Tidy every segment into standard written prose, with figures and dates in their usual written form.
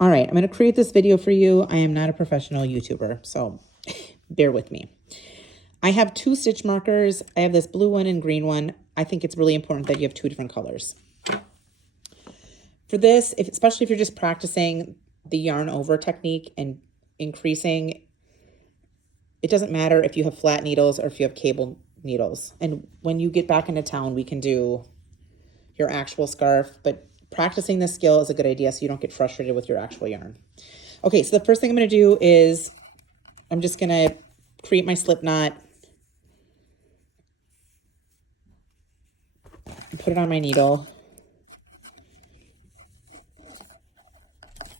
All right, I'm going to create this video for you. I am not a professional YouTuber, so bear with me. I have 2 stitch markers. I have this blue one and green one. I think it's really important that you have 2 different colors. For this, especially if you're just practicing the yarn over technique and increasing, it doesn't matter if you have flat needles or if you have cable needles. And when you get back into town, we can do your actual scarf, but practicing this skill is a good idea so you don't get frustrated with your actual yarn. Okay, so the first thing I'm going to do is I'm just going to create my slip knot and put it on my needle.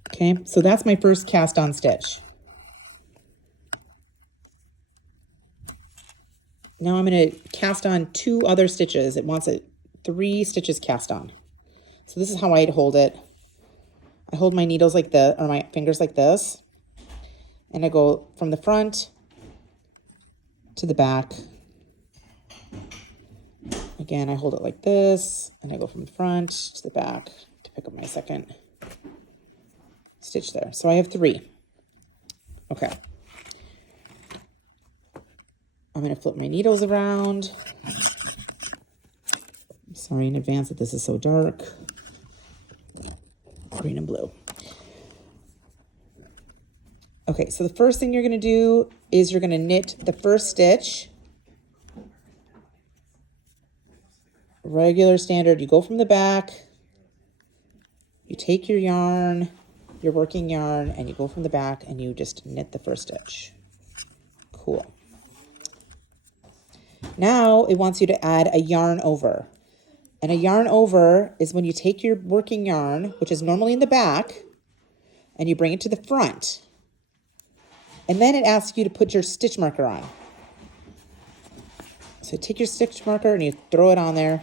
Okay, so that's my first cast on stitch. Now I'm going to cast on 2 other stitches. It wants 3 stitches cast on. So this is how I'd hold it. I hold my needles like this, or my fingers like this, and I go from the front to the back. Again, I hold it like this, and I go from the front to the back to pick up my second stitch there. So I have 3. Okay. I'm going to flip my needles around. I'm sorry in advance that this is so dark. Green and blue. Okay, so the first thing you're going to do is you're going to knit the first stitch. Regular standard, you go from the back, you take your yarn, your working yarn, and you go from the back and you just knit the first stitch. Cool. Now it wants you to add a yarn over. And a yarn over is when you take your working yarn, which is normally in the back, and you bring it to the front. And then it asks you to put your stitch marker on. So take your stitch marker and you throw it on there.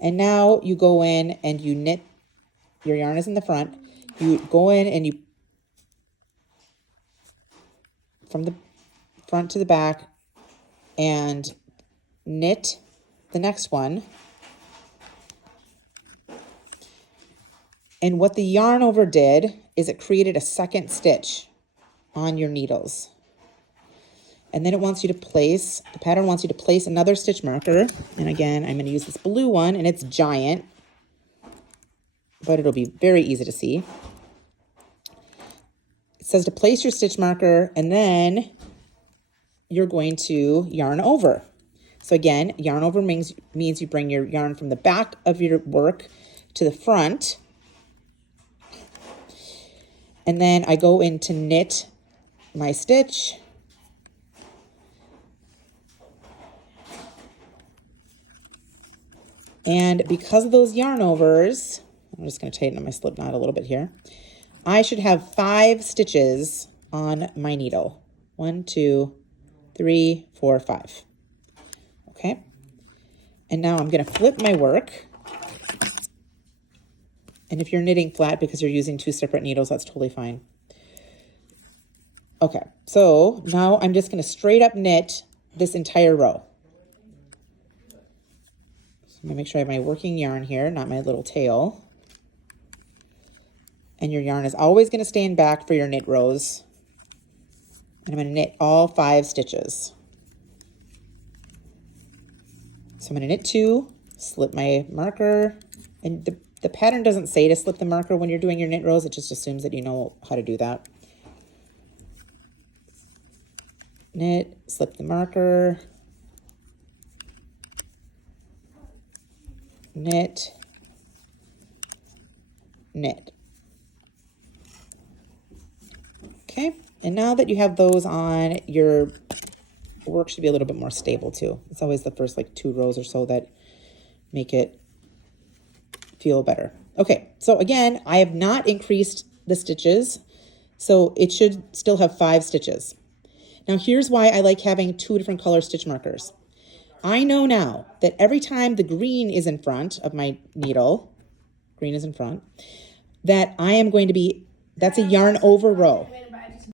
And now you go in and you knit, your yarn is in the front. You go in and you, from the front to the back, and knit the next one. And what the yarn over did is it created a second stitch on your needles. And then it wants you to place, the pattern wants you to place another stitch marker. And again, I'm going to use this blue one, and it's giant, but it'll be very easy to see. It says to place your stitch marker, and then you're going to yarn over. So again, yarn over means you bring your yarn from the back of your work to the front. And then I go in to knit my stitch. And because of those yarn overs, I'm just going to tighten up my slip knot a little bit here. I should have 5 stitches on my needle. 1, 2, 3, 4, 5. Okay. And now I'm going to flip my work. And if you're knitting flat because you're using 2 separate needles, that's totally fine. Okay, so now I'm just going to straight up knit this entire row. So I'm going to make sure I have my working yarn here, not my little tail. And your yarn is always going to stay in back for your knit rows. And I'm going to knit all 5 stitches. So I'm going to knit 2, slip my marker, and the pattern doesn't say to slip the marker when you're doing your knit rows. It just assumes that you know how to do that. Knit, slip the marker, knit, knit. Okay, and now that you have those on, your work should be a little bit more stable too. It's always the first like 2 rows or so that make it feel better. Okay, so again, I have not increased the stitches, so it should still have 5 stitches. Now here's why I like having 2 different color stitch markers. I know now that every time the green is in front of my needle, green is in front, that I am going to be, that's a yarn over row.